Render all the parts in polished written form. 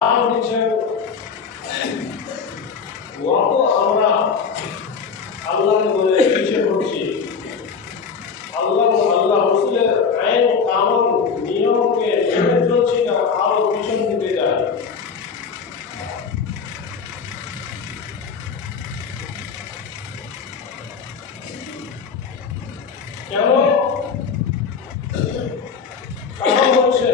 আমরা আল্লাহকে বলে পিছিয়ে পড়ছি। আল্লাহ রসুলের আইন কানুন নিয়মকে মেনে চলছি না, আরো পিছন দিতে যায়। কেন? কারণ হচ্ছে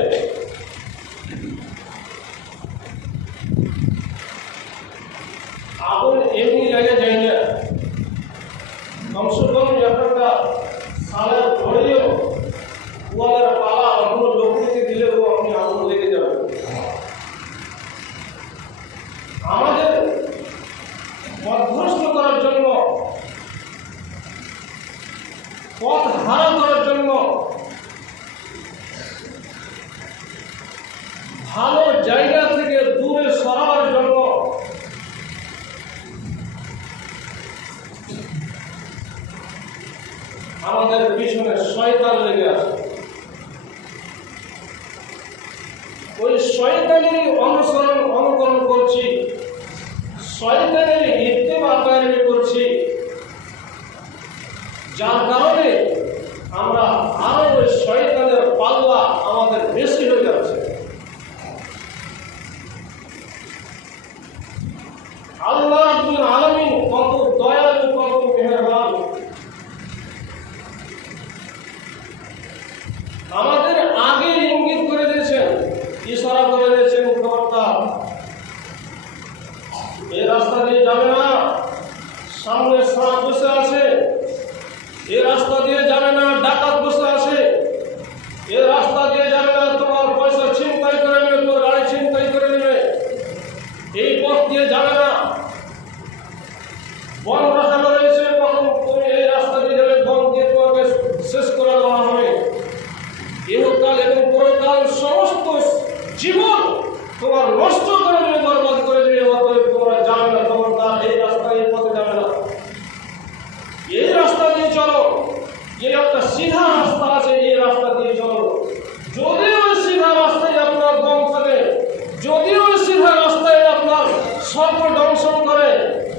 আগুন এমনি লাগে যায় না, কমসে কম একটা সালের ধরেও ওয়ালের পালা কোনো লোককে দিলেও আপনি আগুন লেগে যাবেন। আমাদের পথভ্রষ্ট করার জন্য, পথ হারা করার জন্য, ভালো জায়গা থেকে দূরে সরাবার জন্য আমাদের পিছনে শয়তান লেগে আছে। ওই শয়তানেরই অনুকরণ করছি, শয়তানের ইত্তেবা তৈরি করছি, যার কারণে আমরা আরো ওই শয়তানের পাল্লা আমাদের বেশি হয়ে যাচ্ছে। আল্লাহ রাব্বুল আলামিন কত দয়ালু, কত মেহেরবান। আমাদের আগে ইঙ্গিত করে দিয়েছেন, ইশারা করে দিয়েছেন, খবরদার এই রাস্তা দিয়ে যাবে না, সামনে সাপ বসে আছে, এই রাস্তা দিয়ে যাবে না, ডাকাত বসে আছে, এই রাস্তা দিয়ে যাবে না, তোমার পয়সা ছিনতাই করে নেবে, তোর গাড়ি ছিনতাই করে নেবে, এই পথ দিয়ে যাবে না। বন রাখানো রয়েছে, কখন তুমি এই রাস্তা দিয়ে যাবে, বন দিয়ে তোমাকে শেষ করে দেওয়া হবে। ইহকাল এবং পরকাল সমস্ত জীবন তোমার নষ্ট করে দেবে, বরবাদ করে দেবে। অতএব তোমরা যাবে না, তোমার এই রাস্তায়, এই পথে যাবে না, এই রাস্তা দিয়ে চলো। যে একটা সিধা রাস্তা আছে, এই রাস্তা দিয়ে চলো। যদি ওই সিধা রাস্তায় আপনার দম থাকে, যদি ওই সিধা রাস্তায় আপনার সর্ব দংশন করে,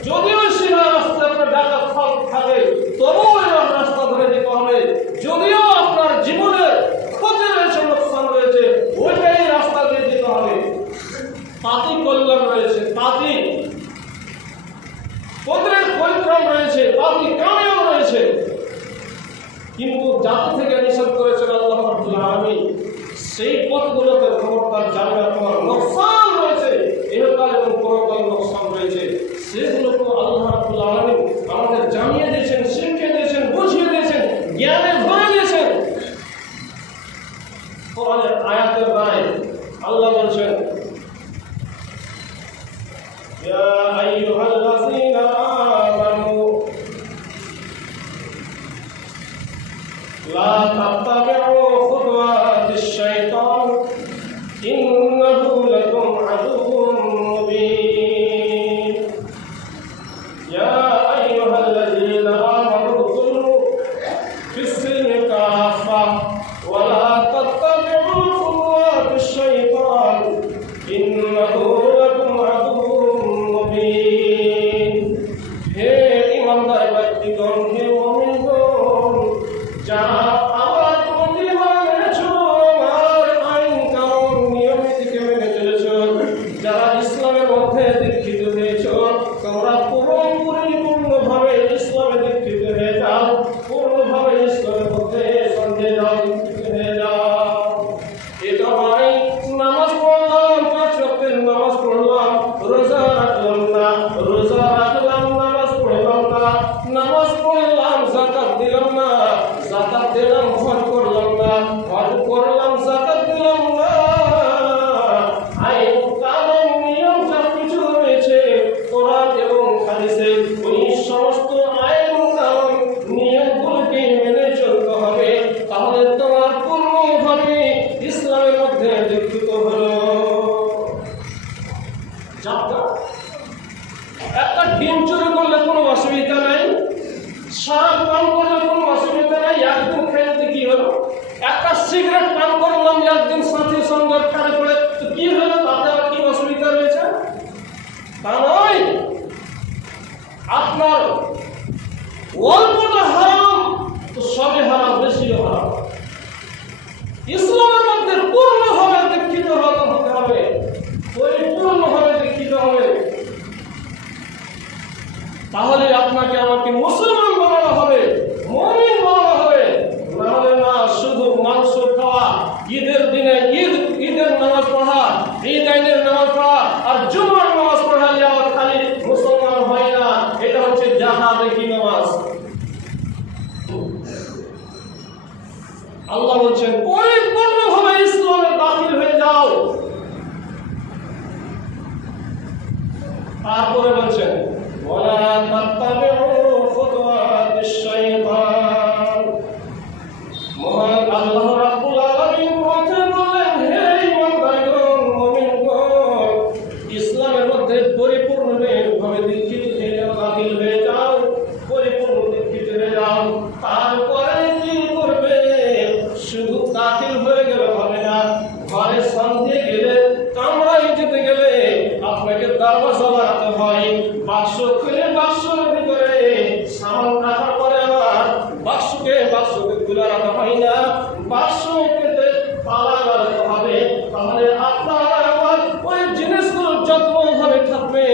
যদি ওই সিধা রাস্তায় আপনার ডাকাত থাকে, তবুও ওই রাস্তা ধরে যেতে হবে। যদিও আপনার জীবনের ক্ষতি রয়েছে, লোকসান রয়েছে, ওইটাই রাস্তা দিয়ে যেতে হবে। পাতি কল্যাণ রয়েছে, পাতি পদের পরিক্রম রয়েছে, পাতি কামেও রয়েছে, কিন্তু জাতি থেকে নিষেধ করেছেন আল্লাহ রাব্বুল আলামিন। সেই পথগুলোতে খবরদার যাবে না, তোমার লোকসান রয়েছে, ইহকাল এবং পরকাল লোকসান রয়েছে। সেগুলোকে আল্লাহ রাব্বুল আলামিন আমাদের জানিয়ে দিয়েছেন, শিখিয়ে দিয়েছেন, বুঝিয়ে দিয়েছেন, জ্ঞানে ভরে দিয়েছেন। কোরআনের আয়াতের দ্বারাই আল্লাহ বলছেন, ইয়া আইয়ুহাল্লাযীনা আমানু লা তাত্তাবিউ খুতুওয়াতিশ শাইতান ইন্নাহু লাকুম আদুউম মুবিন। ইয়া আইয়ুহাল্লাযীনা আমানু দুখুলু ফিস-সিলমি কাফা ওয়া লা তাত্তাবিউ খুতুওয়াতিশ শাইতান ইন্নাহু লাকুম আদুউম মুবিন। হে ঈমানদার ব্যক্তিগণ, হে মুমিনগণ, যারা আমার প্রতি মেনেছো, আমার আইন কানুন নিয়মনীতিকে মেনে চলেছো, যারা ইসলামের মধ্যে দীক্ষিত হয়েছো, তোমরা পূর্ণভাবে ইসলামে দীক্ষিত হয়ে যাও, পূর্ণভাবে ইসলামের মধ্যে সঙ্গে যাও, দীক্ষিত হয়ে যাও। এটা নয় নামাজ পড়লাম, 5 ওয়াক্তের নামাজ পড়লাম, রোজা রাখলাম না, রোজা রাখলাম, নামাজ পড়লাম না, নামাজ পড়লাম, যাকাত দিলাম না, যাকাত দিলাম, হজ করলাম না, হজ করলাম, যাকাত দিলাম না। আইন কানুন নিয়ম যা কিছু রয়েছে কোরআন এবং হাদিসে, ওই সমস্ত আইন কানুন নিয়মগুলোকে মেনে চলতে হবে। তাহলে তোমার পূর্ণভাবে ইসলামের মধ্যে দীক্ষিত হলো। যাত্রা একটা ডিম চুরি করলে কোনো অসুবিধা নাই, শরাব পান করলে কোনো অসুবিধা নাই, একদিন খেলতে কি হলো? একটা সিগারেট পান করলাম, একদিন সাথী সঙ্গে খাড়ে পড়ে, তো কি হলো? তাতে আর কি অসুবিধা? নামাজ পড়া আর জুমার নামাজ পড়ালে আমার খালি মুসলমান হয় না, এটা হচ্ছে জাহাদি নামাজ। আল্লাহ বলছেন পরিপূর্ণভাবে ইসলামে দাখিল হয়ে যাও। তারপরে বলছেন ওয়ালা তাত্তাবিউ খুতুওয়াতিশ শাইতান। মহান আল্লাহ রাব্বুল আলামিন বলেন, হে ঈমানদারগণ, মুমিনগণ, ইসলামের মধ্যে পরিপূর্ণভাবে দীক্ষিত হয়ে দাখিল হয়ে যাও, পরিপূর্ণ দীক্ষিত হয়ে যাও। তারপরে কি করবে? শুধু দাখিল হয়ে গেলে হবে না, ঘরে সন্ধ্যে গেলে, কামরায় যেতে গেলে আপনাকে দরওয়াজা লাগাতে হয়। বাক্স খুলে বাক্সের ভিতরে সামান রাখার পরে আবার বাক্সকে খুলে রাখা হয় না, বাক্সকে তালা লাগাতে হবে। তাহলে আপনারা আবার ওই জিনিসগুলো যত্নভাবে থাকবে,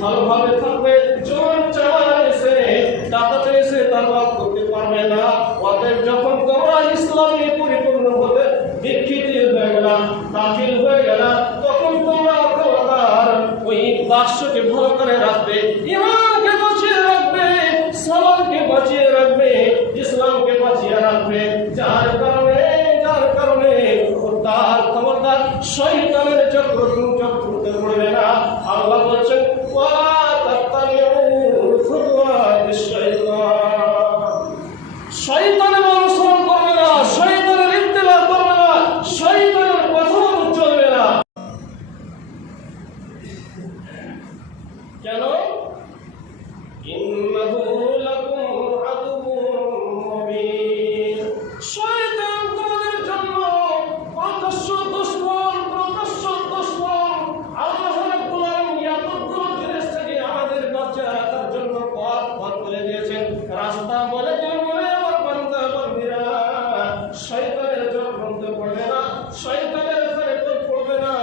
ভালোভাবে থাকবে। চোর চামার এসে ডাকাতে এসে তার লাভ করতে পারবে না। অতএব যখন তোমরা ইসলামে পরিপূর্ণ হতে দীক্ষিত হয়ে গেল, দাখিল হয়ে গেল, তখন তোমরা ওই বাক্সকে ভালো করে রাখবে, ইমানকে বাঁচিয়ে রাখবে, সালামকে বাঁচিয়ে রাখবে, ইসলামকে বাঁচিয়ে রাখবে। যার কারণে খবরদার শয়তানের চক্র করতে পড়বে না। আল্লাহ বলছেন ওয়ালা তাত্তাবিউ খুতুওয়াতিশ শাইতান। শয়তানের অনুসরণ করবে না, শয়তানের ইত্তেবা করবে না, শয়তানের কথা চলবে না। কেন? ইন্নাহু লাকুম আদুউম মুবিন। শয়তান তোমাদের জন্য প্রকাশ্য দুশমন। আল্লাহ রাব্বুল আলামিন এতগুলো জিনিস থেকে আমাদের বাঁচিয়ে রাখার জন্য পথ করে দিয়েছেন, রাস্তা বলে আমার বান্দা বান্দীরা শয়তানের চক্রান্তে পড়বে না, শয়তানের ফাঁদে পড়বে না,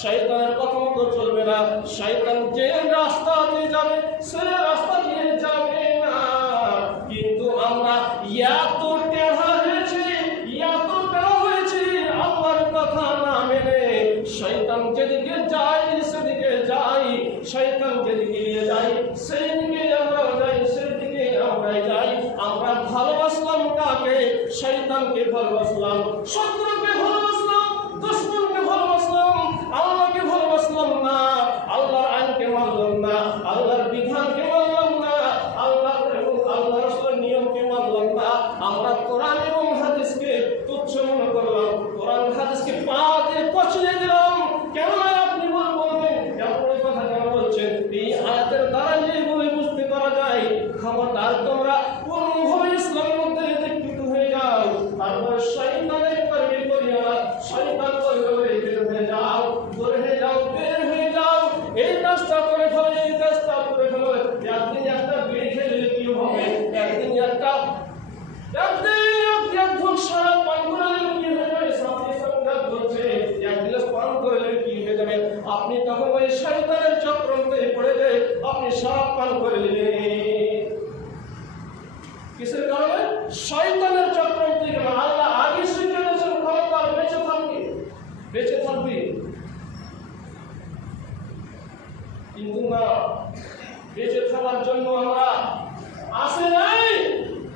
শয়তানের কথা মতো চলবে না। শয়তান যে রাস্তা দিয়ে যাবে সে রাস্তা দিয়ে যাবে না। কিন্তু আমরা এত টেढ़া হয়েছি আল্লাহর কথা না মেনে, শয়তান যেদিকে যায় সেদিকে যাই, শয়তান যেদিকে নিয়ে যায় সেদিকে আমরা যাই, সেদিকে আমরা যাই। আমরা ভালোবাসলাম কাকে? শয়তানকে ভালোবাসলাম, শত্রুকে ভালোবাসলাম, দুশমনকে ভালোবাসলাম, আল্লাহকে ভালোবাসলাম না, আল্লাহর আইনকে মানলাম না, আল্লাহর বিধানকে মানলাম না, আল্লাহ রাসূলের নিয়মকে মানলাম না। আমরা কোরআন এবং হাদিসকে তুচ্ছ মনে করলাম, কোরআন হাদিসকে পা দিয়ে পচিয়ে দিলাম। কেন আপনি বলবেন এই কথা কেন বলছেন? এই আয়াতের দ্বারা যেগুলো বুঝতে পারা যায়, খবরদার তোমরা পূর্ণভাবে ইসলামের মধ্যে দীক্ষিত হয়ে যাও। তারপর শয়তানের কর্মে করিয়া শয়তান কর্মে বের হয়ে যাও, বের হয়ে যাও। এই কাজটা করে ফেলে, এই কাজটা করে ফেলে। একদিন একটা বিড়ি খেলে কি হবে? একদিন সারা পান করলে কি হয়ে যাবে? সাথে সঙ্গে বলছে এক গ্লাস পান করলে কি হয়ে যাবে? আপনি তখন ওই শয়তানের চক্রান্তে পড়ে যায়, আপনি সারা পান করে নিলেন। কিসের কারণে? শয়তানের চক্রান্তে। আল্লাহ আগে শিখিয়ে দিয়েছেন খবরদার বেঁচে থাকবি, কিন্তু না, বেঁচে থাকার জন্য আমরা আসে নাই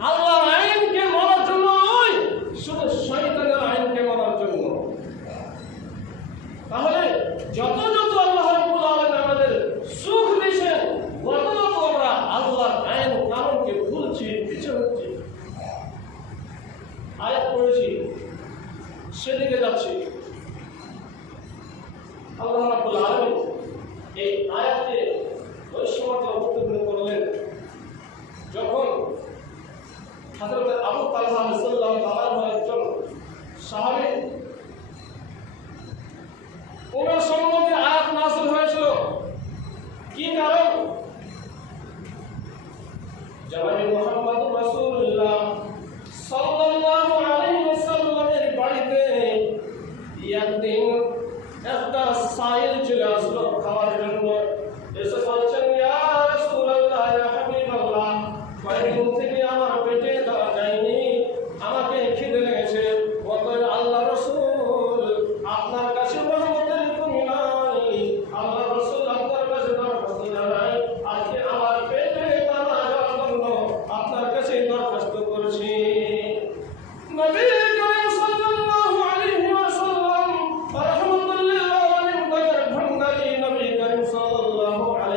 আল্লাহর আইনকে মানার জন্য নয়, শুধু শয়তানের আইনকে মানার জন্য। তাহলে যত আল্লাহ রাব্বুল আলামিন আমাদের সুখ দিয়েছেন, তত আমরা আল্লাহর আইন কানুনকে ভুলছি, পিছু হচ্ছি। আয়াত পড়েছি, সেদিকে যাচ্ছি। আল্লাহ রাব্বুল আলামিন এই আয়াতে ওই সময়কে অবতীর্ণ করলেন যখন হযরত আবু তালহা রাদিয়াল্লাহু তাআলা একজন সাহাবী, ওনার সম্বন্ধে আয়াত নাযিল হয়েছিল। কি কারণ? জনাবে মুহাম্মদুর রাসূলুল্লাহ সাল্লাল্লাহু আলাইহি ওয়াসাল্লামের বাড়িতে একদিন একটা সাইল চলে আসলো খাওয়ার জন্য। এসে বলছেন, ইয়া রাসূলুল্লাহ, ইয়া হাবিবাল্লাহ, কয়েকদিন থেকে আমার পেটে দেওয়া যায়নি, আমাকে খিদে লেগেছে। অতএব আল্লাহ রাসূল, আপনার কাছে রহমতের কমি নাই,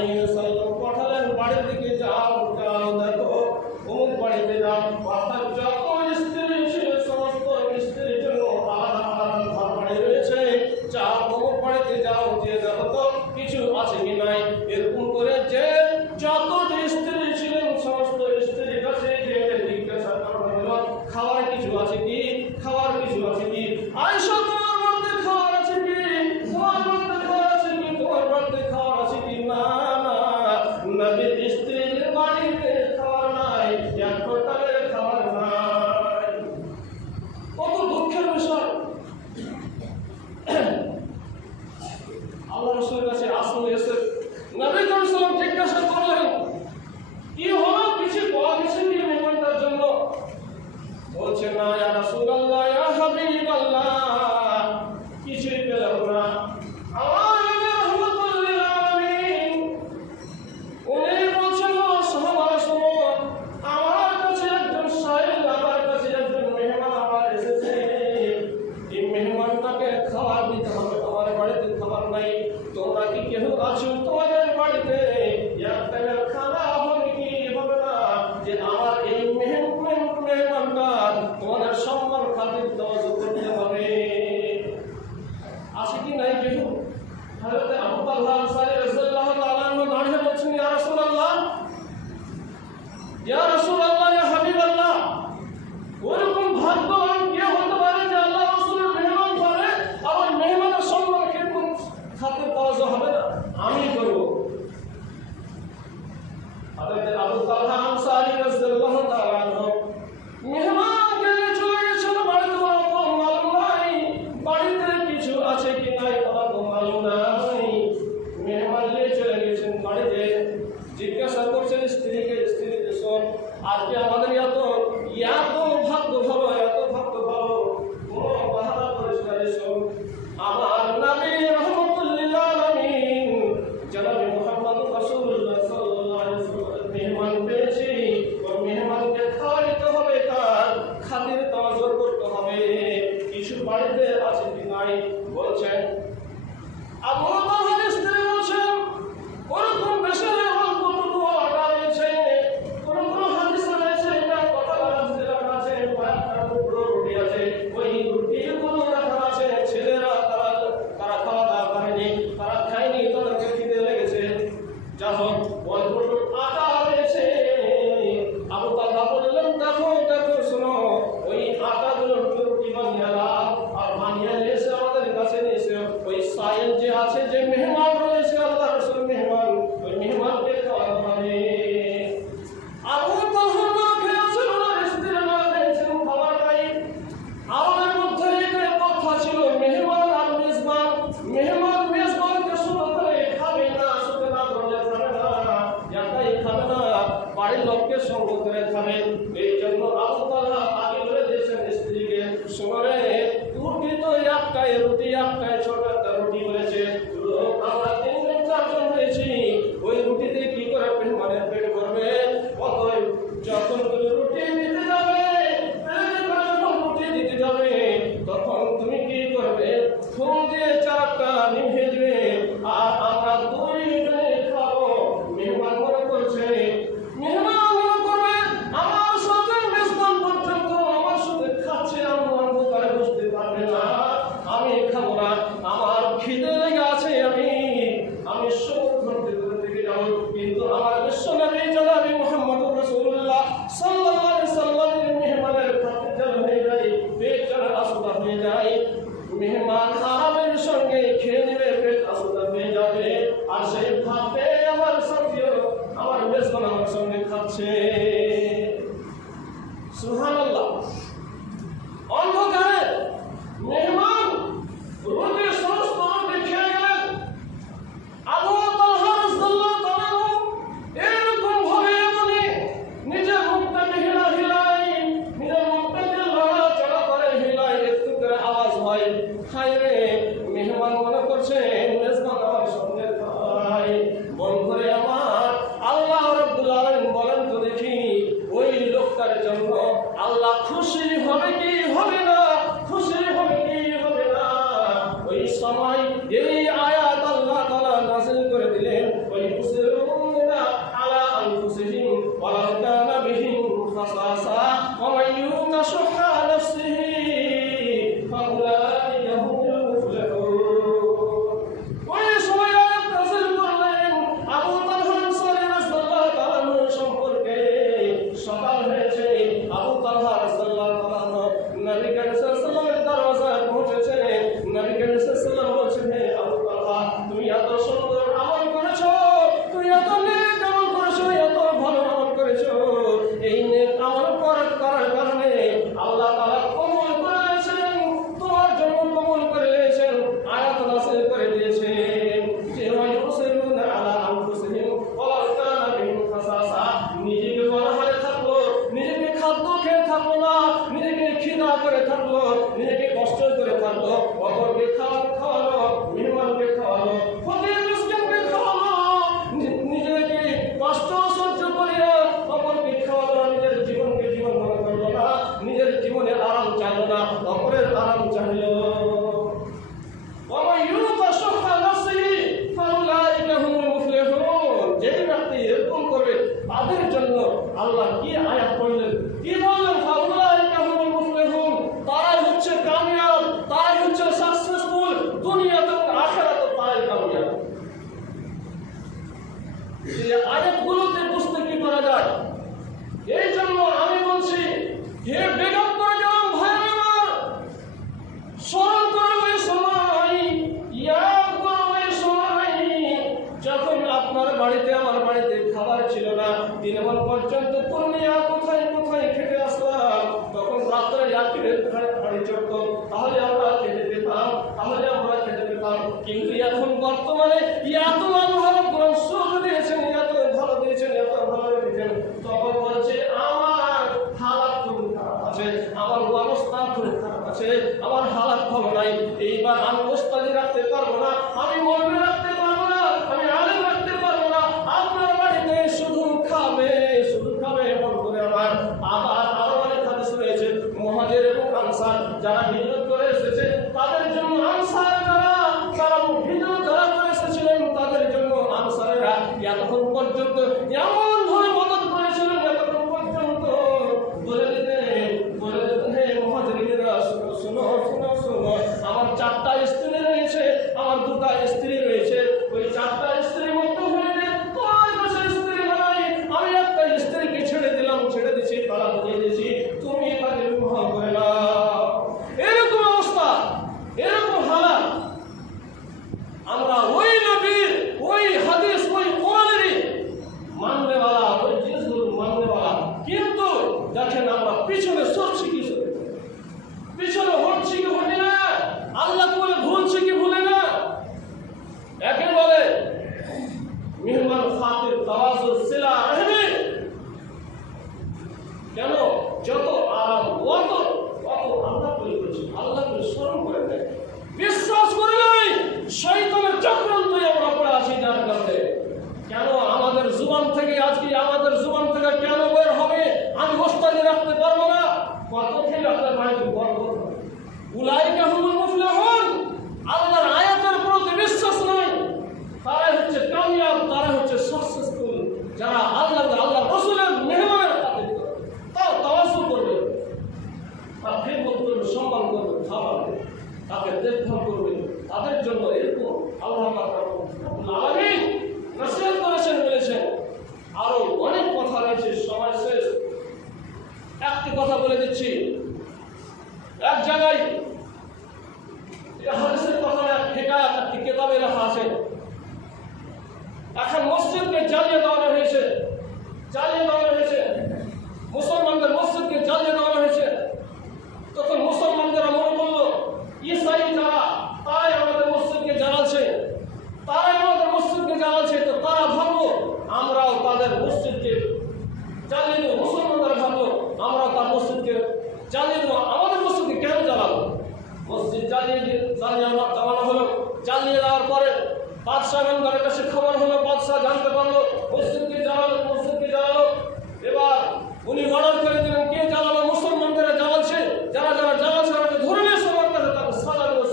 আলাইহি ওয়াসাল্লাম পাঠালেন, বাড়ির দিকে যাও, যাও দেখো অমুক বাড়িতে যাও, অর্থাৎ যত স্ত্রী ছিল সমস্ত স্ত্রীর জন্য আলাদা আলাদা ঘর বাড়ি রয়েছে, যাও অমুক বাড়িতে যাও, যে দেখো তো কিছু আছে কি নাই। এরকম করে যে যত স্ত্রী ছিলেন সমস্ত স্ত্রীর কাছে যে জিজ্ঞাসা করা হলো, খাওয়ার কিছু আছে কি, খাওয়ার কিছু আছে কি, আয়েশা তোমার মধ্যে খাওয়ার আছে কি, তোমার মধ্যে খাওয়ার আছে কি, তোমার মধ্যে খাওয়ার আছে কি। না না, নবীর স্ত্রীর বাড়িতে খাওয়ার নাই, এক ফোঁটার খাওয়ার নাই। কত দুঃখের বিষয়। আল্লাহ রাসূলের কাছে আসলে এসে নবী সাল্লাল্লাহু আলাইহি ওয়াসাল্লাম জিজ্ঞাসা করলেন, কি হলো, কিছু পাওয়া গেছে কি মেহমানটার জন্য? বলছে না ইয়া রাসূলুল্লাহ, ইয়া হাবিবাল্লাহ, কিছুই পেলাম না। আমার নবী রাহমাতুল লিল আলামিন উনি বলছেন, সাহাবারা শোনো, আমার কাছে একজন সাইল, আমার কাছে একজন মেহমান আমার এসেছে, এই মেহমানটাকে খাবার দিতে হবে, আমার বাড়িতে খাবার নাই, তোমরা কি কেউ আছো তোমাদের বাড়িতে? একটা খানা হবে কি হবে না, যে আমার এই মেহমানটা তোমাদের সম্মান খাতির তাওয়াজ্জু করতে হবে। আছে কি নাই কেউ? হযরত আবু তালহা আনসারী রাদিয়াল্লাহু তাআলা আনহু দাঁড়িয়ে বলছেন, ইয়া রাসূলুল্লাহ, ইয়া রাসূলুল্লাহ, ইয়া হাবিবাল্লাহ, ওরকম ভাগ্যবান কে হতে পারে যে আল্লাহ রাসূলের মেহমান করে আর ওই মেহমানের সম্মান খাতির তাওয়াজ্জু হবে না? আমি করব। হযরত আবু তালহা আনসারী রাদিয়াল্লাহু তাআলা আনহু মেহমানকে নিয়ে চলে গেছেন বাড়িতে, ওরা তো মালুম নাই বাড়িতে কিছু আছে কি নাই, ওরা তো মালুম নাই। মেহমান নিয়ে চলে গেছেন বাড়িতে, জিজ্ঞাসা করছেন স্ত্রীকে, স্ত্রীকে শোন, আজকে আমাদের এত ভাগ্য ভালো, এত ভাগ্য ভালো, কোনো বাহানা করিস না, শোন, আমার নবী রাহমাতুল লিল আলামিন জনাব মুহাম্মদ রাসূলুল্লাহ সাল্লাল্লাহু আলাইহি ওয়াসাল্লাম মেহমান পেয়েছি, ওই মেহমানকে খাওয়াইতে হবে, তার খাতির তাওয়াজ্জু করতে হবে, কিছু বাড়িতে আছে কি নাই। বলছেন আবু তালহার স্ত্রী বলছেন, ওরকম বেশি অল্প টুকু অর্ডার রয়েছে, কোন হাদিসে রয়েছে এটা কথা আছে, কয়েকটা টুকরো রুটি আছে, ওই রুটিগুলো রাখা আছে, ছেলেরা তারা খাওয়া দাওয়া করেনি, তারা খায়নি, তাদেরকে খিদে লেগেছে, যা হোক অল্প টুকু আটা রয়েছে। আবু তালহা বললেন, দেখো দেখো শোনো, ওই আটাগুলো রুটি বানিয়ে দাও, আর বানিয়ে এসে আমাদের কাছে এসে ওই সাইল যে আছে, যে মেহমান রয়েছে আল্লাহ রাসূল মেহমান, ওই মেহমানকে খাওয়ানো হবে। আবু তালহা না খেয়েছিল না, স্ত্রী না খেয়েছিল, খাবার নাই। আমাদের মধ্যে একটা কথা ছিল, মেহমান আর মেজবান, মেহমান মেজবানকে শুরু করে খাবে না, শুধু না ধরে খাবে না, একাই খাবে না, বাড়ির লোককে সঙ্গ করে খাবে। এই জন্য আবু তালহা আগে বলে দিয়েছেন স্ত্রীকে, শোনো রে, রুটি তো একটাই, রুটি একটাই, ছোট একটা রুটি বলেছে, আমরা 3-4 জন হয়েছি, ওই রুটিতে কি করে মেহমানের পেট ভরবে? অতএব যখন তুমি রুটি দিতে যাবে, রুটি দিতে যাবে, তখন তুমি কি করবে? ফুল দিয়ে চারটা নিভে দিবে, আর আমরা 2 জনে খাবো। মেহমান মনে করছে, মেহমান মনে করবে আমার সাথে মেজবান পর্যন্ত আমার সাথে খাচ্ছে, আমি অন্ধকারে বুঝতে পারবে না, আমি খাবো না, আমার খিদে লেগে আছে, আমি সব ঘন্টে করে থেকে যাবো। কিন্তু আমার বিশ্বনবী জনাব মুহাম্মদ রাসূলুল্লাহ সাল্লাল্লাহু আলাইহি ওয়াসাল্লামের মেহমানের খাতির যেন হয়ে যায়, পেট যেন আশুদা হয়ে যায়, মেহমান আরামের সঙ্গে খেয়ে নেবে, পেট আশুদা হয়ে যাবে, আর সেই ভাবে আমার সাথীও, আমার মেজবান আমার সঙ্গে খাচ্ছে। সুবহানাল্লাহ। অন্ধকারে মেহমান রুটি সমস্ত রুটি খেয়ে গেলেন। আবু তালহা রাদিয়াল্লাহু তাআলা এরকম ভাবে বলে নিজের মুখটাকে হিলাই, নিজের মুখটাকে লড়াচড়া করে হিলাই, একটু করে আওয়াজ হয়, হায় রে, মেহমান মনে করছে মেজবান আমার সঙ্গে খায়। বন্ধুরে আমার, আল্লাহ রাব্বুল আলামিন বলেন তো দেখি, ওই লোকটার জন্য আল্লাহ খুশি হবে কি হবে না? খুশি হবে কি হবে না? ওই সময় এই আয়াত আল্লাহ তাআলা নাযিল করে দিলেন, ওই খুশির যে আয়াতগুলোতে বুঝতে কি করা যায়। এই জন্য আমি বলছি, হে বেগম পরজান ভাইরা আমার, স্মরণ করো ওই সময়, ইয়াদ করো ওই সময় যখন আপনার বাড়িতে আমার বাড়িতে খাবার ছিল না, দিনভর পর্যন্ত পূর্ণিয়া কোথায় কোথায় খেতে আসলাম, তখন রাত্রে যাত্রীদের হাড়ি চড়ত, তাহলে আমরা খেতে পেতাম, কিন্তু এখন বর্তমানে এত ভালো কোন সুখ দিয়েছেন, এত ভালো দিয়েছেন, এত ভালো দিয়েছেন, তখন বলছে আমার হালাত খুব খারাপ আছে, আমার অবস্থা খুব খারাপ আছে, আমার হালাত ভালো নাই, এইবার আমি ওস্তাদি রাখতে পারবো না, আমি মরবে রাখতে পারবো না, আমি আলেম রাখতে পারবো না, আপনার বাড়িতে শুধু খাবে বন্ধুরে আমার। আবার আরো অনেক হাদিস রয়েছে, মুহাজির এবং আনসার যারা হিজরত করে এসেছে তাদের জন্য, আনসার যারা হিজরত করে এসেছিলেন তাদের জন্য আনসারেরা এতক্ষণ পর্যন্ত এমন ভাবে মদত করেছিলেন, এতক্ষণ পর্যন্ত বলে দিতেন হে মুহাজিরিনেরা, শুনো, আমার 4টা স্ত্রী রয়েছে, আমার 2টা স্ত্রী রয়েছে, ওই 4টা স্ত্রীর মধ্যে হয়ে স্ত্রী নাই, আমি একটা স্ত্রীকে ছেড়ে দিচ্ছি, তারা বুঝিয়ে দিয়েছি, তুমি তাকে বিবাহ করে নাও। এরকম অবস্থা, এরকম হালাত। আমরা ওই নবীর, ওই হাদিস, ওই কোরআনেরই মাননেওয়ালা, ওই জিনিসগুলো মাননেওয়ালা, কিন্তু দেখেন আমরা পিছনে সরছি কি, পিছনে হটছি কি হটি না, আল্লাহ বলে ভুলছি কি ভুলে না। একে বলে মেহমান খাতির তাওয়াজুল সিলা রাহমি, কেন যত আরাম অত আল্লাহ বলেছি, আল্লাহ স্মরণ করে দেয়, বিশ্বাস করে নাই শয়তানের চক্রান্ত আমরা পড়ে আছি, যার কারণে কেন আমাদের জুবান থেকে আজকে আমাদের জুবান থেকে কেন বের হবে আমি ওস্তাদি রাখতে পারবো না, কত থেকে আপনার বাড়িতে গর্ব, উলাইকা হুমুল মুফলিহুন, আল্লাহর আয়াতের প্রতি বিশ্বাস নাই তারাই হচ্ছে কামিয়াব, তারা হচ্ছে সাকসেসফুল, যারা আল্লাহ রাসূলের মেহমানের খাতির করে, তাও তাওয়াজ্জুহ করবে, তার খিদমত করবে, সম্মান করবে, খাওয়াবে, তাকে দেখভাল করবে, তাদের জন্য এরকম আল্লাহ রাব্বুল আলামিন নসিহত করেছেন, বলেছেন। আরো অনেক কথা রয়েছে, সময় শেষ, একটি কথা বলে দিচ্ছি। এক জায়গায় হাদিসের কথা হিকায়াত একটি কিতাবে লেখা আছে, এখন মসজিদকে জ্বালিয়ে দেওয়া হয়েছে, মুসলমানদের মসজিদকে জ্বালিয়ে দেওয়া হয়েছে। তখন মুসলমানদেরা মনে করলো ঈসাই যারা, তারাই আমাদের মসজিদকে জ্বালাচ্ছে, তো তারা ভাবলো আমরাও তাদের মসজিদকে জ্বালিয়ে দেবো, মুসলমানরা ভাবলো আমরাও তার মসজিদকে জ্বালিয়ে দেবো, আমাদের মসজিদকে কেন জ্বালাবো, মসজিদ জ্বালিয়ে দেওয়ানো হলো। জ্বালিয়ে দেওয়ার পরে বাদশাহ মেম্বারের কাছে খবর হলো, বাদশাহ জানতে পারলো মসজিদকে জ্বালালো। এবার উনি অর্ডার করে দিলেন, কে জ্বালালো, মুসলমানদের জ্বালাচ্ছে, যারা জ্বালাচ্ছে তাদেরকে ধরে নিয়ে এসে আমার কাছে, তাকে সাজা দেবো,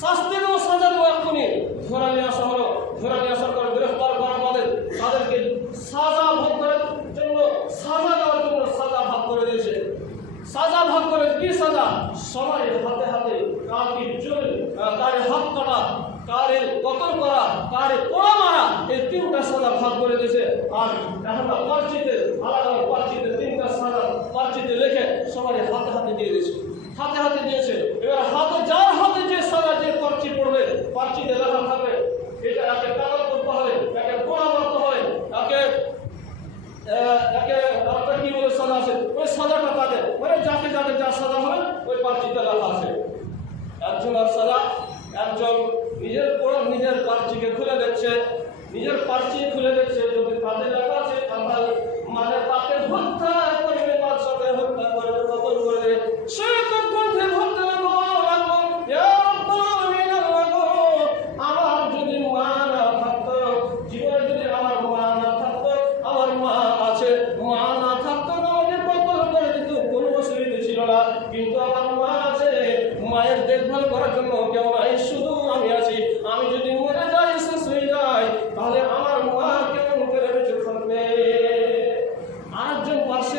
শাস্তি দেবো, সাজা দেবো। এক্ষুনি ধরে নিয়ে আসা হলো, ধরে নিয়ে আসার পর গ্রেফতার করার পরে তাদেরকে সাজা দেওয়ার জন্য সাজা ভাগ করে দিয়েছে। সাজা ভাগ করে কি সাজা, সবাই হাতে কাকে চুল, কারে হাত কাটা, কারে কতল করা, কারে পোড়া মারা, এই 3টা সাজা ভাগ করে দিয়েছে। আর আমরা পার্চিতে আলাদা পার্চিতে 3টা সাজা পার্চিতে লিখে সবাই হাতে দিয়েছে। এবার যার হাতে যে সাজা, যে পার্চি পড়বে, পার্চিতে লেখা থাকবে, এটা একে কাগজ করতে হয়, একে পোড়া মারতে হয়, একে কি বলে সাজা আছে, ওই সাজাটা তাকে মানে যাকে যা সাজা হবে ওই পার্চিতে লেখা আছে। একজনের সাজা, একজন নিজের পার্চিকে খুলে দেখছে, যদি তাদের লেখা আছে মানে তাকে হত্যা করবে, বাদশাকে হত্যা করবে, কতল করবে, সে তখন ধরতে লাগলো, আমার যদি মা না থাকতো, জীবনে যদি আমার মা না থাকতো, আমার মা আছে, মা না থাকতো আমাকে কতল করে দিত, কোনো অসুবিধা ছিল না, কিন্তু আমার মা আছে, মায়ের দেখভাল করার জন্য কেউ নাই, শুধু আমি আছি, আমি যদি মরে যাই, শেষ হয়ে যাই, তাহলে আমার মা কেমন করে বেঁচে থাকবে। আরেকজন পাশে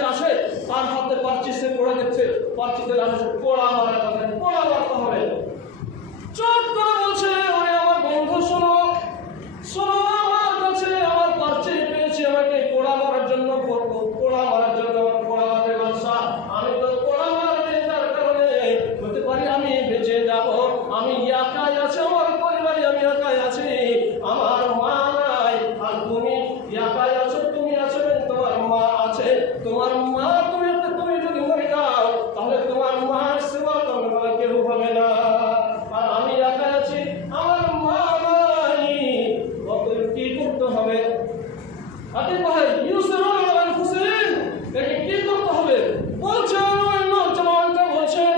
আতিক ভাই ইউসিরুনা আলা আনফুসিহিম, একে কি করতে হবে বলছেন নওজওয়ানটা বলছেন,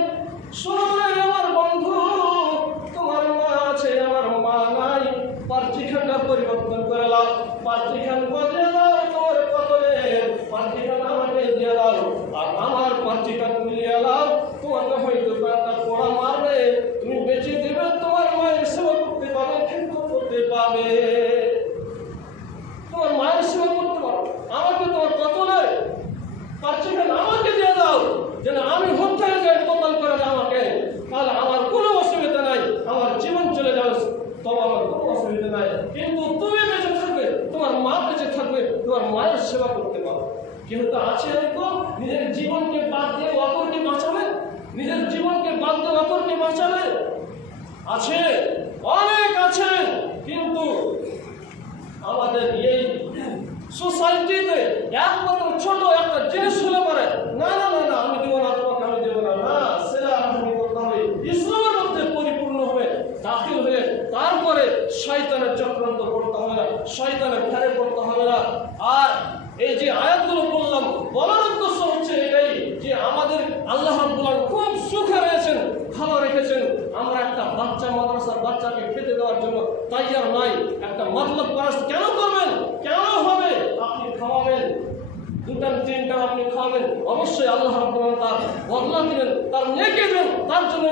শোনো রে আমার বন্ধু, তোমার মা আছে আমার মা নাই, পার্টিখানটা পরিবর্তন করে দাও, পার্টিখান বদলে দাও, তোমার কতলে পার্টিখান আমাকে দিয়ে দাও, আর আমার পার্টিখান মিলিয়ে দাও, তোমাকে হয়তো একটা পোড়া মারবে, তুমি বেঁচে দেবে, তোমার মায়ের সেবা করতে পারবে, কিন্তু করতে পারবে, তোমার মায়ের সেবা করতে পারো, আমাকে তোমার কতলে পার্টিখান আমাকে দিয়ে দাও, যেন আমি হত্যায় যাই, কতল করে দাও আমাকে, তাহলে আমার কোনো অসুবিধা নাই, আমার জীবন চলে যাবে, তবে আমার কোনো অসুবিধা নাই, কিন্তু তুমি বেঁচে থাকবে, তোমার মা বেঁচে থাকবে, তোমার মায়ের সেবা করতে পারো। কিন্তু আছে এরকম নিজের জীবনকে বাদ দিয়ে অপরকে বাঁচাবে, নিজের জীবনকে বাদ দিয়ে অপরকে বাঁচাবে, আছে, অনেক আছে। কিন্তু আমাদের এই সোসাইটিতে একমাত্র ছোট একটা জিনিস হলে পারে, না না না না আমি দেবো না, তোমাকে আমি দেবো না, না সেটা আপনি করতে হবে, ইসলামের মধ্যে পরিপূর্ণ হয়ে দাখিল হয়ে তারপরে শয়তানের চক্রান্ত করতে হবে না, শয়তানের ফেরে করতে হবে না। আর এই যে আয়াতগুলো বললাম, বলার উদ্দেশ্য হচ্ছে এটাই যে আমাদের আল্লাহ রাব্বুল আলামিন খুব সুখে রয়েছেন, ভালো রেখেছেন। আমরা একটা বাচ্চা মাদ্রাসার বাচ্চাকে খেতে দেওয়ার জন্য তৈয়ার নাই, একটা মতলব পারাস কেন করবেন, কেন হবে, আপনি খাওয়াবেন, দুটার তিনটা আপনি খাওয়াবেন, অবশ্যই আল্লাহ রাব্বুল আলামিন তার বদলা দিবেন, তার নেকি দেবেন, তার জন্য